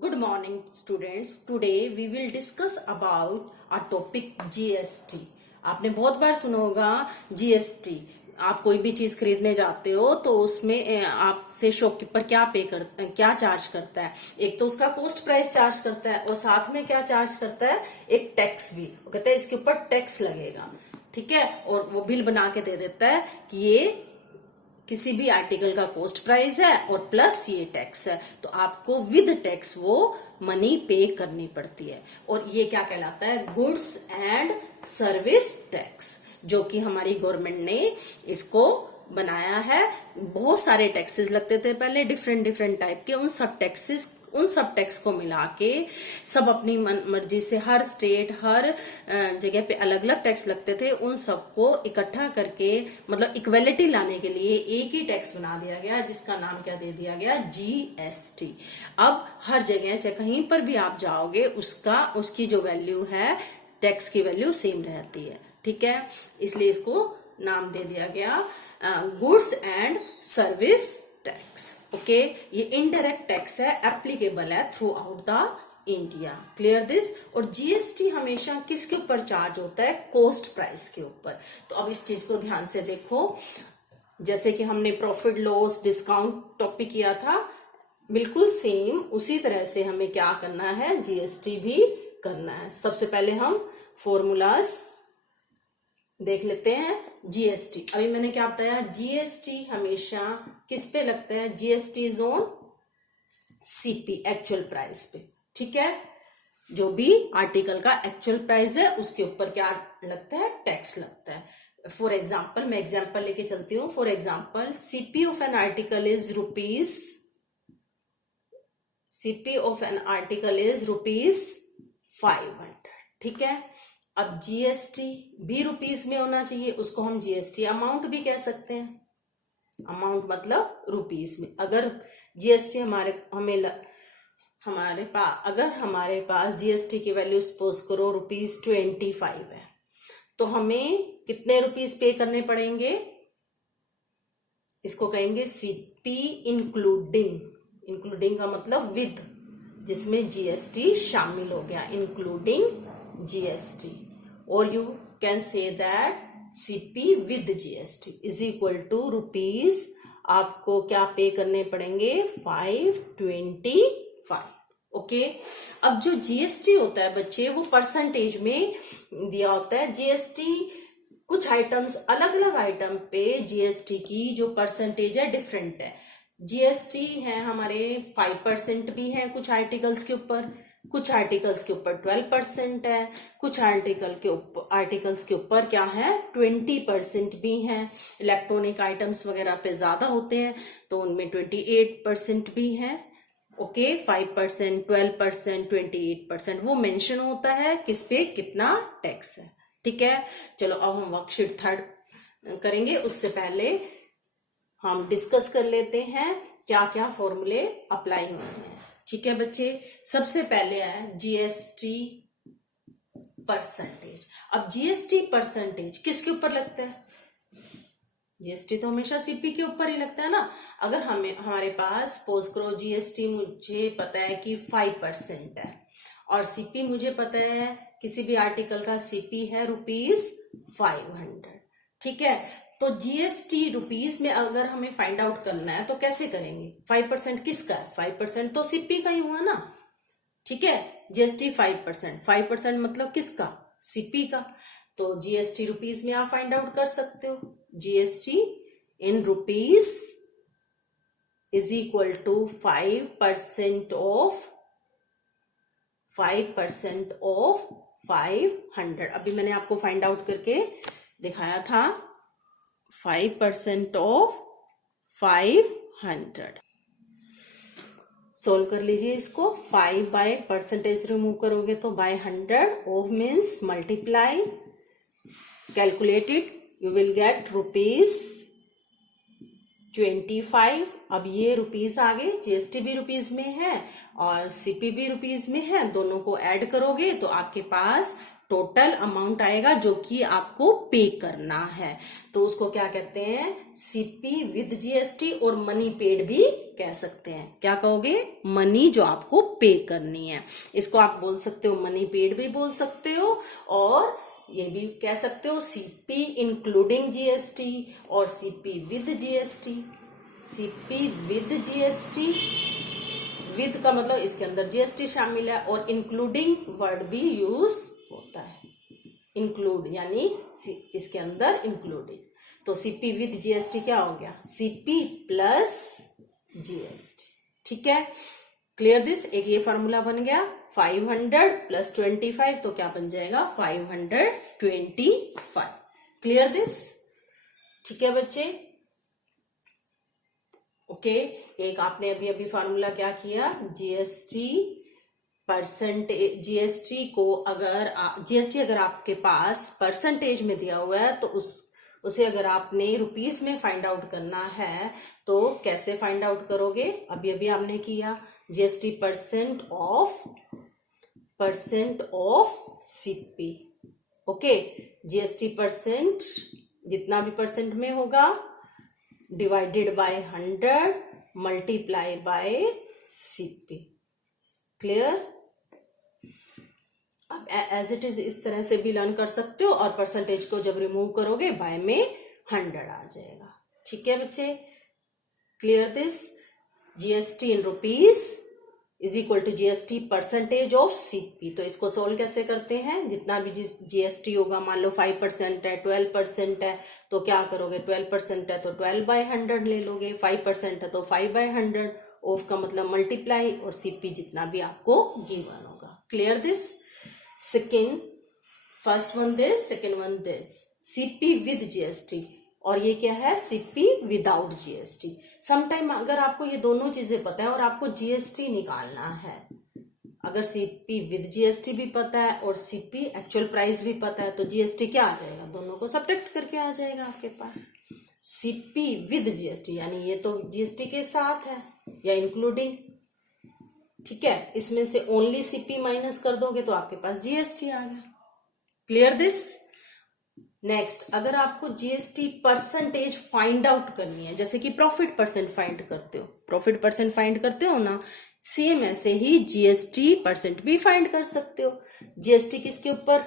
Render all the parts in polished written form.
Good morning students. Today we will discuss about a topic GST. आपने बहुत बार सुना होगा GST. आप कोई भी चीज खरीदने जाते हो तो उसमें आपसे शॉपकीपर क्या चार्ज करता है। एक तो उसका कॉस्ट प्राइस चार्ज करता है और साथ में क्या चार्ज करता है, एक टैक्स भी। वो कहता है इसके ऊपर टैक्स लगेगा, ठीक है। और वो बिल बना के दे देता है कि ये किसी भी आर्टिकल का कॉस्ट प्राइस है और प्लस ये टैक्स है, तो आपको विद टैक्स वो मनी पे करनी पड़ती है। और ये क्या कहलाता है, गुड्स एंड सर्विस टैक्स, जो कि हमारी गवर्नमेंट ने इसको बनाया है। बहुत सारे टैक्सेस लगते थे पहले, डिफरेंट टाइप के। उन सब टैक्स को मिला के सब अपनी मर्जी से, हर स्टेट हर जगह पे अलग अलग टैक्स लगते थे, उन सबको इकट्ठा करके मतलब इक्वेलिटी लाने के लिए एक ही टैक्स बना दिया गया, जिसका नाम क्या दे दिया गया, जीएसटी। अब हर जगह चाहे कहीं पर भी आप जाओगे उसकी जो वैल्यू है, टैक्स की वैल्यू सेम रहती है, ठीक है। इसलिए इसको नाम दे दिया गया goods and service tax. Okay, ये इनडायरेक्ट टैक्स है, एप्लीकेबल है through out the India. Clear this. और जीएसटी हमेशा किसके ऊपर चार्ज होता है, कॉस्ट प्राइस के ऊपर। तो अब इस चीज को ध्यान से देखो, जैसे कि हमने प्रॉफिट लॉस डिस्काउंट टॉपिक किया था, बिल्कुल सेम उसी तरह से हमें क्या करना है, जीएसटी भी करना है। सबसे पहले हम फॉर्मूलाज देख लेते हैं। जीएसटी, अभी मैंने क्या बताया, जीएसटी हमेशा किस पे लगता है, GST is on CP, actual price पे, ठीक है। जो भी आर्टिकल का एक्चुअल प्राइस है उसके ऊपर क्या लगता है, टैक्स लगता है। फॉर एग्जाम्पल, मैं एग्जाम्पल लेके चलती हूँ। For example, CP of an article is rupees, CP of an article is rupees 500, ठीक है। अब जीएसटी भी रुपीज में होना चाहिए, उसको हम जीएसटी अमाउंट भी कह सकते हैं। अमाउंट मतलब रुपीज में। अगर जीएसटी अगर हमारे पास जीएसटी की वैल्यू सपोज करो ₹25 है, तो हमें कितने रुपीज पे करने पड़ेंगे, इसको कहेंगे सीपी इंक्लूडिंग। इंक्लूडिंग का मतलब विद, जिसमें जीएसटी शामिल हो गया, इंक्लूडिंग जीएसटी। और you can say that CP with GST is equal to rupees, आपको क्या पे करने पड़ेंगे, 525। ओके। अब जो जीएसटी होता है बच्चे, वो परसेंटेज में दिया होता है। जीएसटी कुछ आइटम्स, अलग अलग आइटम पे जीएसटी की जो परसेंटेज है डिफरेंट है। जीएसटी है हमारे 5% भी है कुछ आर्टिकल्स के ऊपर, कुछ आर्टिकल्स के ऊपर 12% है, कुछ आर्टिकल्स के ऊपर क्या है, 20% भी है। इलेक्ट्रॉनिक आइटम्स वगैरह पे ज्यादा होते हैं तो उनमें 28% भी है। ओके, 5%, 12%, 28%, वो मेंशन होता है किस पे कितना टैक्स है, ठीक है। चलो अब हम वर्कशीट 3 करेंगे, उससे पहले हम डिस्कस कर लेते हैं क्या क्या फॉर्मूले अप्लाई हुए हैं, ठीक है बच्चे। सबसे पहले है जीएसटी परसेंटेज। अब जीएसटी परसेंटेज किसके ऊपर लगता है, जीएसटी तो हमेशा सीपी के ऊपर ही लगता है ना। अगर हमारे पास सपोज करो जीएसटी मुझे पता है कि 5% है और सीपी मुझे पता है किसी भी आर्टिकल का सीपी है ₹500, ठीक है। तो जीएसटी रुपीज में अगर हमें फाइंड आउट करना है तो कैसे करेंगे, 5% किसका है, 5% तो सीपी का ही हुआ ना, ठीक है। जीएसटी 5% मतलब किसका, सीपी का। तो जीएसटी रुपीज में आप फाइंड आउट कर सकते हो, GST in rupees is equal to 5% of 500। अभी मैंने आपको फाइंड आउट करके दिखाया था, 5% ऑफ 500। सोल्व कर लीजिए इसको। 5 बाय परसेंटेज रिमूव करोगे तो by 100, of means multiply, calculated, you will get ₹25। अब ये रुपीज आगे, जीएसटी भी रुपीज में है और सीपी भी रुपीज में है, दोनों को ऐड करोगे तो आपके पास टोटल अमाउंट आएगा जो कि आपको पे करना है, तो उसको क्या कहते हैं, सीपी विद जीएसटी, और मनी पेड भी कह सकते हैं। क्या कहोगे, मनी जो आपको पे करनी है, इसको आप बोल सकते हो मनी पेड भी बोल सकते हो, और ये भी कह सकते हो सीपी इंक्लूडिंग जीएसटी और CP with GST. CP with GST, with का मतलब इसके अंदर जीएसटी शामिल है, और इंक्लूडिंग वर्ड भी यूज होता है, इंक्लूड यानी इसके अंदर इंक्लूडिंग। तो सीपी विद जीएसटी क्या हो गया, सीपी प्लस जीएसटी। ठीक है, क्लियर दिस। एक ये फॉर्मूला बन गया, 500 प्लस 25 तो क्या बन जाएगा, 525। Clear this. ठीक है बच्चे, ओके। एक आपने अभी अभी फॉर्मूला क्या किया, जीएसटी परसेंटेज, जीएसटी को अगर जीएसटी अगर आपके पास परसेंटेज में दिया हुआ है तो उसे अगर आपने रुपीस में फाइंड आउट करना है तो कैसे फाइंड आउट करोगे, अभी अभी आपने किया GST percent of CP. Okay, GST percent जितना भी परसेंट में होगा divided by 100 multiply by CP. Clear. अब एज इट इज इस तरह से भी लर्न कर सकते हो, और परसेंटेज को जब रिमूव करोगे बाय में 100 आ जाएगा। ठीक है बच्चे, clear this. GST in rupees is equal to GST percentage of CP. तो इसको सोल्व कैसे करते हैं, जितना भी जीएसटी होगा, मान लो 5% है, 12% है, तो क्या करोगे, 12% है तो 12/100 ले लोगे, 5% है तो 5/100, ऑफ का मतलब मल्टीप्लाई, और सीपी जितना भी आपको गिवन होगा। Clear this. Second, first one this, second one this, CP with GST, और ये क्या है, सीपी विदाउट जीएसटी। समटाइम अगर आपको ये दोनों चीजें पता है और आपको जीएसटी निकालना है, अगर सीपी विद जीएसटी भी पता है और सीपी एक्चुअल प्राइस भी पता है, तो जीएसटी क्या आ जाएगा, दोनों को सब्ट्रैक्ट करके आ जाएगा आपके पास। सीपी विद जीएसटी यानी ये तो जीएसटी के साथ है या इंक्लूडिंग। ठीक है, इसमें से ओनली सीपी माइनस कर दोगे तो आपके पास जीएसटी आ गया। Clear this. नेक्स्ट, अगर आपको जीएसटी परसेंटेज फाइंड आउट करनी है, जैसे कि प्रॉफिट परसेंट फाइंड करते हो, प्रॉफिट परसेंट फाइंड करते हो ना, सेम ऐसे ही जीएसटी परसेंट भी फाइंड कर सकते हो। जीएसटी किसके ऊपर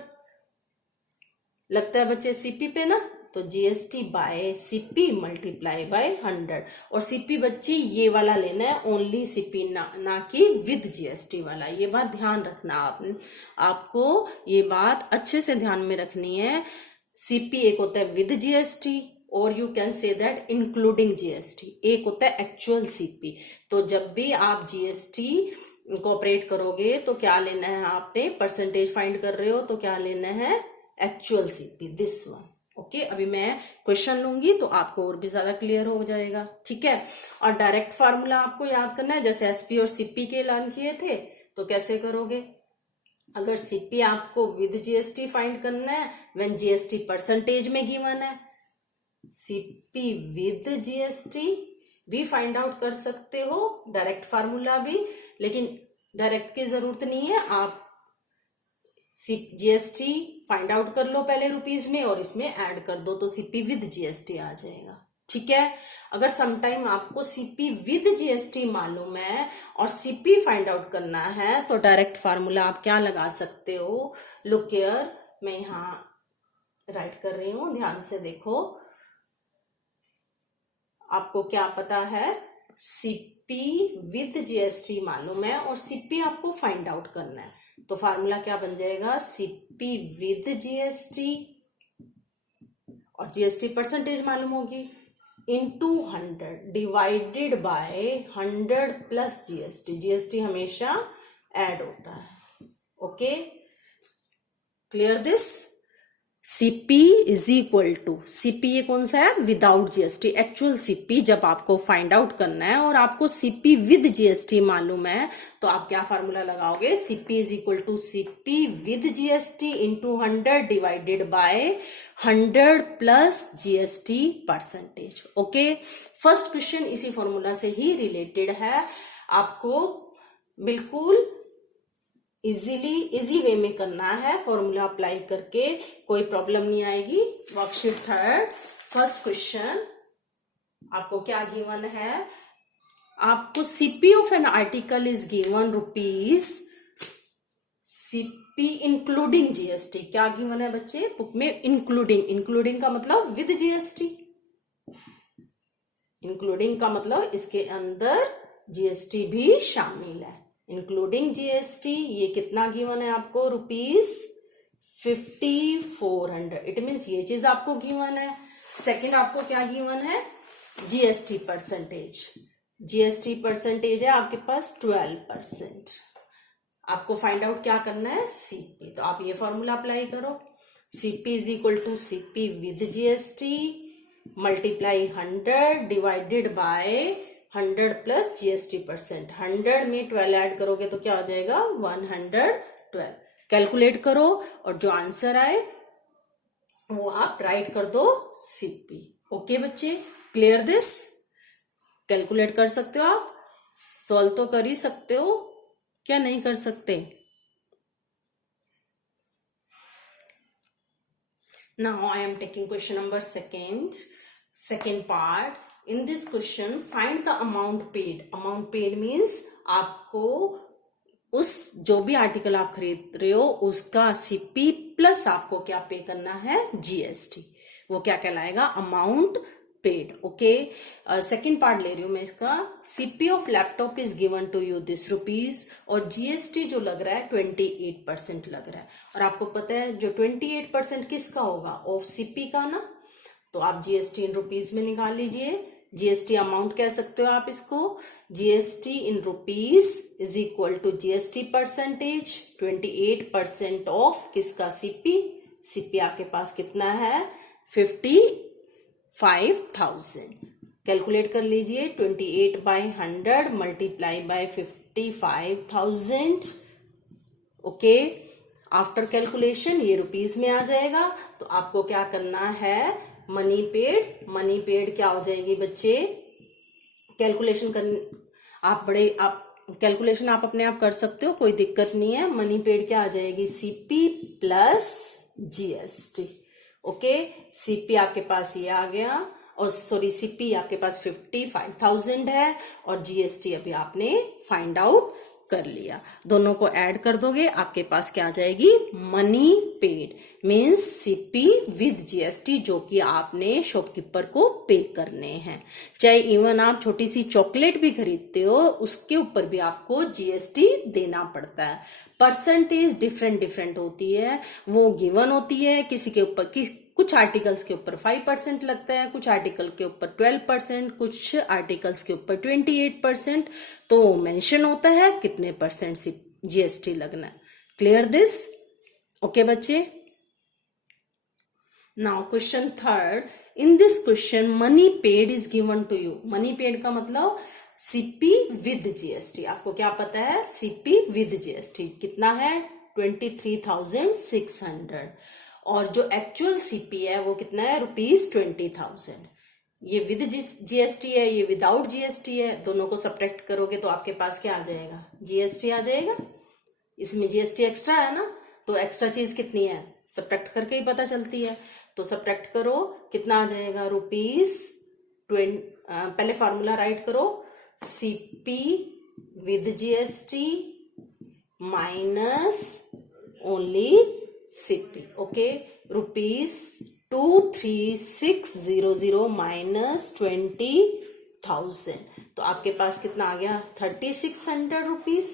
लगता है बच्चे, सीपी पे ना, तो GST by CP multiply by 100, और सीपी बच्ची ये वाला लेना है, ओनली सीपी, ना कि विद जीएसटी वाला। ये बात ध्यान रखना, आपको ये बात अच्छे से ध्यान में रखनी है। सीपी एक होता है विद जीएसटी, और you can say that including GST, एक होता है एक्चुअल सीपी। तो जब भी आप जीएसटी इंकॉर्पोरेट करोगे तो क्या लेना है, आपने परसेंटेज फाइंड कर रहे हो तो क्या लेना है, actual CP, this one. Okay, अभी मैं क्वेश्चन लूंगी तो आपको और भी ज्यादा क्लियर हो जाएगा। ठीक है, और डायरेक्ट फार्मूला आपको याद करना है, जैसे एसपी और सीपी के लर्न किए थे, तो कैसे करोगे, अगर सीपी आपको विद जीएसटी फाइंड करना है व्हेन जीएसटी परसेंटेज में गिवन है, सीपी विद जीएसटी भी फाइंड आउट कर सकते हो, डायरेक्ट फार्मूला भी, लेकिन डायरेक्ट की जरूरत नहीं है, आप जीएसटी फाइंड आउट कर लो पहले रुपीज में और इसमें ऐड कर दो तो सीपी विद जीएसटी आ जाएगा। ठीक है, अगर समटाइम आपको सीपी विद जीएसटी मालूम है और सीपी फाइंड आउट करना है तो डायरेक्ट फार्मूला आप क्या लगा सकते हो, लुक हियर, मैं यहाँ राइट कर रही हूं, ध्यान से देखो। आपको क्या पता है, सीपी विद जीएसटी मालूम है और सीपी आपको फाइंड आउट करना है, तो फार्मूला क्या बन जाएगा, सीपी विद जीएसटी, और जीएसटी परसेंटेज मालूम होगी, into 100 divided by 100 plus GST. GST हमेशा ऐड होता है। Okay, clear this. CP is equal to, CP ये कौन सा है, विदाउट जीएसटी, एक्चुअल सीपी जब आपको फाइंड आउट करना है और आपको सीपी विद जीएसटी मालूम है तो आप क्या फार्मूला लगाओगे, CP is equal to CP with GST into 100 divided by 100 plus GST percentage. Okay, first question इसी फॉर्मूला से ही रिलेटेड है, आपको बिल्कुल इजी वे में करना है, फॉर्मूला अप्लाई करके, कोई प्रॉब्लम नहीं आएगी। वर्कशीट थर्ड, फर्स्ट क्वेश्चन आपको क्या गिवन है, आपको CP of an article is given rupees, CP including GST, क्या गिवन है बच्चे बुक में, इंक्लूडिंग का मतलब विद जीएसटी, इंक्लूडिंग का मतलब इसके अंदर जीएसटी भी शामिल है, इंक्लूडिंग जीएसटी। ये कितना गिवन है आपको, रुपीज 5400, इट मीन्स ये चीज आपको गिवन है। सेकंड आपको क्या गिवन है, जीएसटी परसेंटेज, जीएसटी परसेंटेज है आपके पास 12%। आपको फाइंड आउट क्या करना है, सीपी, तो आप ये फॉर्मूला अप्लाई करो, CP is equal to CP with GST multiply 100 divided by 100 plus GST percent, 100 में 12 ऐड करोगे तो क्या हो जाएगा 112। कैलकुलेट करो और जो आंसर आए वो आप राइट कर दो सीपी। ओके बच्चे, क्लियर दिस, कैलकुलेट कर सकते हो आप, सॉल्व तो कर ही सकते हो, क्या नहीं कर सकते। Now I am taking question number second part. In this question, find the amount paid. Amount paid means आपको उस जो भी आर्टिकल आप खरीद रहे हो उसका सीपी प्लस आपको क्या पे करना है, जीएसटी, वो क्या कहलाएगा, amount paid. Okay, second part ले रही हूं मैं इसका, CP of laptop is given to you this rupees, और जीएसटी जो लग रहा है 28% लग रहा है, और आपको पता है जो 28% किसका होगा, ऑफ सीपी का ना, तो आप जीएसटी इन रुपीज में निकाल लीजिए। जीएसटी अमाउंट कह सकते हो आप इसको, GST in rupees is equal to GST percentage 28% of किसका, सीपी, सीपी आपके पास कितना है 55,000। कैलकुलेट कर लीजिए, 28/100 multiply by 55,000। Okay, after calculation ये रुपीज में आ जाएगा, तो आपको क्या करना है, मनी पेड, मनी पेड क्या हो जाएगी बच्चे, कैलकुलेशन करनी आप कैलकुलेशन आप अपने आप कर सकते हो, कोई दिक्कत नहीं है। मनी पेड क्या आ जाएगी, CP plus GST. Okay, CP आपके पास ये आ गया, और सॉरी सीपी आपके पास 55,000 है, और जीएसटी अभी आपने फाइंड आउट कर लिया, दोनों को ऐड कर दोगे आपके पास क्या आ जाएगी, money paid means CP with GST, जो कि आपने शॉपकीपर को पे करने हैं। चाहे इवन आप छोटी सी चॉकलेट भी खरीदते हो उसके ऊपर भी आपको जीएसटी देना पड़ता है। परसेंटेज डिफरेंट होती है, वो गिवन होती है, किसी के ऊपर कुछ आर्टिकल्स के ऊपर 5% लगता है, कुछ आर्टिकल के ऊपर 12%, कुछ आर्टिकल्स के ऊपर 28%, तो मेंशन होता है कितने परसेंट जीएसटी लगना है। क्लियर दिस, ओके बच्चे। Now question third, in this question money paid is given to you, money paid का मतलब सीपी विद जीएसटी, आपको क्या पता है, सीपी विद जीएसटी कितना है 23,600, और जो एक्चुअल सीपी है वो कितना है रुपीज 20,000। ये विद जीएसटी है, ये विदाउट जीएसटी है, दोनों को सब्ट्रैक्ट करोगे तो आपके पास क्या आ जाएगा, जीएसटी आ जाएगा। इसमें जीएसटी एक्स्ट्रा है ना, तो एक्स्ट्रा चीज कितनी है सब्ट्रैक्ट करके ही पता चलती है, तो सब्ट्रैक्ट करो कितना आ जाएगा रुपीज 20। पहले फॉर्मूला राइट करो, CP with GST minus only CP. Okay, rupees 23,600 minus 20,000, तो आपके पास कितना आ गया 3,600 रुपीज।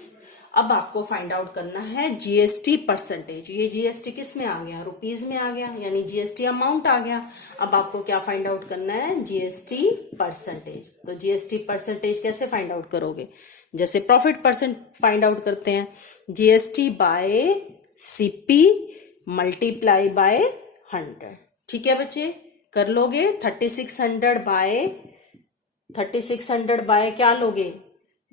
अब आपको फाइंड आउट करना है जीएसटी परसेंटेज, ये जीएसटी किस में आ गया, रुपीज में आ गया, यानी जीएसटी अमाउंट आ गया। अब आपको क्या फाइंड आउट करना है, जीएसटी परसेंटेज। तो जीएसटी परसेंटेज कैसे फाइंड आउट करोगे, जैसे प्रॉफिट परसेंट फाइंड आउट करते हैं, GST by CP multiply by 100। ठीक है बच्चे, कर लोगे। 3600 बाय क्या लोगे,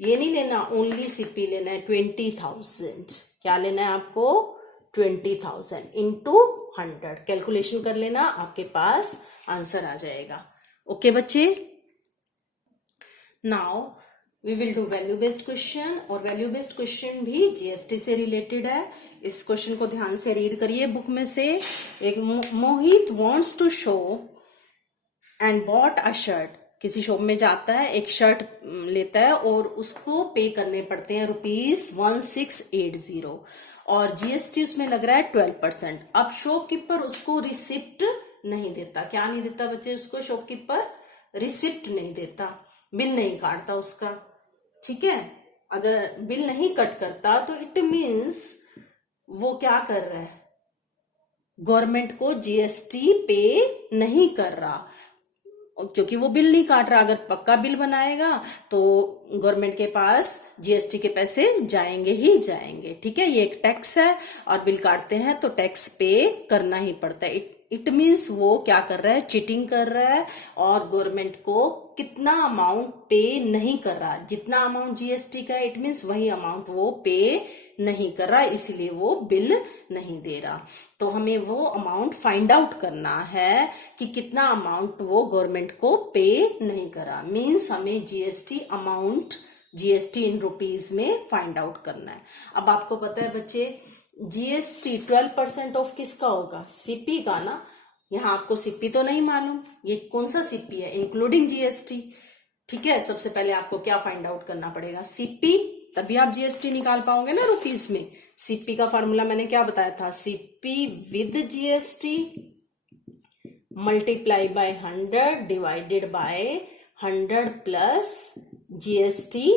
ये नहीं लेना, ओनली सीपी लेना है 20,000। क्या लेना है आपको 20,000 इंटू 100, कैलकुलेशन कर लेना, आपके पास आंसर आ जाएगा। ओके बच्चे, now we will do value based question, और वैल्यू बेस्ड क्वेश्चन भी जीएसटी से रिलेटेड है। इस क्वेश्चन को ध्यान से रीड करिए बुक में से। एक Mohit wants to show and bought a shirt, किसी शॉप में जाता है, एक शर्ट लेता है और उसको पे करने पड़ते हैं ₹1680 और जीएसटी उसमें लग रहा है 12%। अब शॉपकीपर उसको रिसिप्ट नहीं देता। क्या नहीं देता बच्चे? उसको शॉपकीपर रिसिप्ट नहीं देता, बिल नहीं काटता उसका। ठीक है, अगर बिल नहीं कट करता तो इट मीन्स वो क्या कर रहा है? गवर्नमेंट को जीएसटी पे नहीं कर रहा, क्योंकि वो बिल नहीं काट रहा। अगर पक्का बिल बनाएगा तो गवर्नमेंट के पास जीएसटी के पैसे जाएंगे ही जाएंगे। ठीक है, ये एक टैक्स है और बिल काटते हैं तो टैक्स पे करना ही पड़ता है। इट मीन्स वो क्या कर रहा है? चीटिंग कर रहा है और गवर्नमेंट को कितना अमाउंट पे नहीं कर रहा। जितना अमाउंट जीएसटी का है, इट मीन्स वही अमाउंट वो पे नहीं कर रहा, इसीलिए वो बिल नहीं दे रहा। तो हमें वो अमाउंट फाइंड आउट करना है कि कितना अमाउंट वो गवर्नमेंट को पे नहीं करा। मीन्स हमें GST amount, GST in rupees में फाइंड आउट करना है। अब आपको पता है बच्चे, जीएसटी 12% ऑफ किसका होगा? सीपी का ना। यहाँ आपको सीपी तो नहीं मालूम, ये कौन सा सीपी है? Including GST. ठीक है, सबसे पहले आपको क्या फाइंड आउट करना पड़ेगा? सीपी, तभी आप जीएसटी निकाल पाओगे ना रुपीज में। सीपी का फॉर्मूला मैंने क्या बताया था? CP with GST multiply by 100 divided by 100 plus GST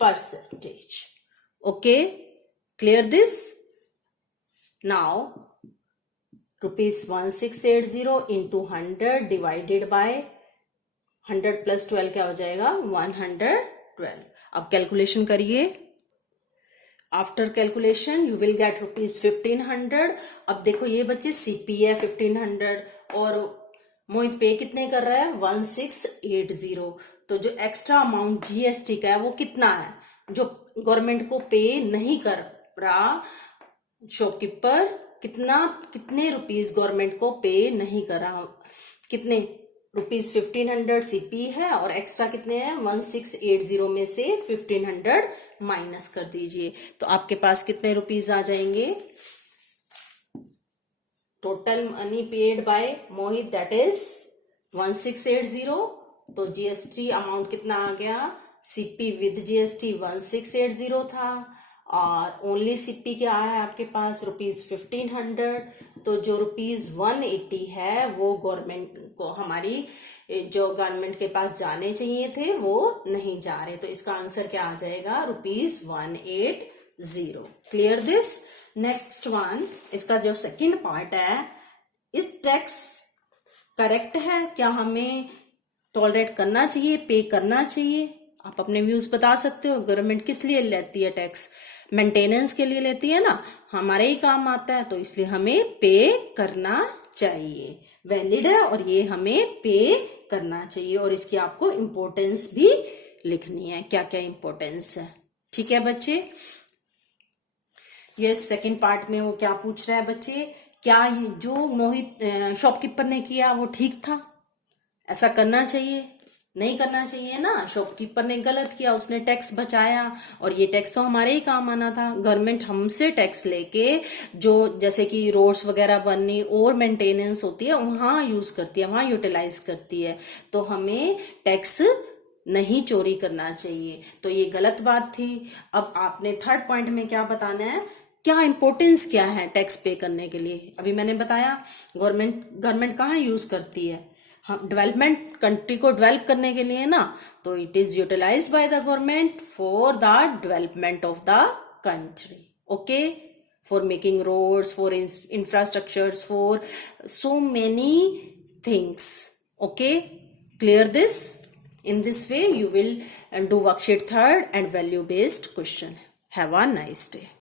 percentage. Okay, clear this? Now ₹1680 into 100 divided by 100 plus 12 क्या हो जाएगा? 112। अब कैलकुलेशन करिए। After calculation you will gate ₹1500। अब देखो ये बच्चे सीपी है 1500 और मोहित पे कितने कर रहा है? 1680। तो जो एक्स्ट्रा अमाउंट जीएसटी का है वो कितना है? जो गवर्नमेंट को पे नहीं कर रहा शॉपकीपर, कितने रुपीस गवर्नमेंट को पे नहीं कर रहा? कितने? ₹1500 सीपी है और एक्स्ट्रा कितने हैं? 1680 में से 1500 माइनस कर दीजिए तो आपके पास कितने रुपीस आ जाएंगे? Total money paid by Mohit that is 1680। तो जीएसटी अमाउंट कितना आ गया? सीपी विद जीएसटी 1680 था और ओनली सीपी क्या है आपके पास? ₹1500। तो जो ₹180 है वो गवर्नमेंट को, हमारी जो गवर्नमेंट के पास जाने चाहिए थे वो नहीं जा रहे। तो इसका आंसर क्या आ जाएगा? ₹180। Clear this? नेक्स्ट वन, इसका जो सेकंड पार्ट है, इस टैक्स करेक्ट है? क्या हमें टॉलरेट करना चाहिए, पे करना चाहिए? आप अपने व्यूज बता सकते हो। गवर्नमेंट किस लिए लेती है टैक्स? मेंटेनेंस के लिए लेती है ना, हमारे ही काम आता है, तो इसलिए हमें पे करना चाहिए। वैलिड है और ये हमें पे करना चाहिए और इसकी आपको इम्पोर्टेंस भी लिखनी है, क्या क्या इम्पोर्टेंस है। ठीक है बच्चे, ये सेकंड पार्ट में वो क्या पूछ रहा है बच्चे, क्या ये जो मोहित शॉपकीपर ने किया वो ठीक था? ऐसा करना चाहिए? नहीं करना चाहिए ना। शॉपकीपर ने गलत किया, उसने टैक्स बचाया और ये टैक्स तो हमारे ही काम आना था। गवर्नमेंट हमसे टैक्स लेके जो जैसे कि रोड्स वगैरह बननी और मेंटेनेंस होती है वहां यूज करती है, वहां यूटिलाइज करती है। तो हमें टैक्स नहीं चोरी करना चाहिए, तो ये गलत बात थी। अब आपने थर्ड पॉइंट में क्या बताना है, क्या इंपॉर्टेंस क्या है टैक्स पे करने के लिए। अभी मैंने बताया गवर्नमेंट कहाँ यूज करती है, हम डेवलपमेंट, कंट्री को डेवलप करने के लिए ना, तो it is utilized by the government for the development of the country. Okay, for making roads, for infrastructures, for so many things. Okay, clear this? In this way you will do worksheet 3rd and value based question. Have a nice day.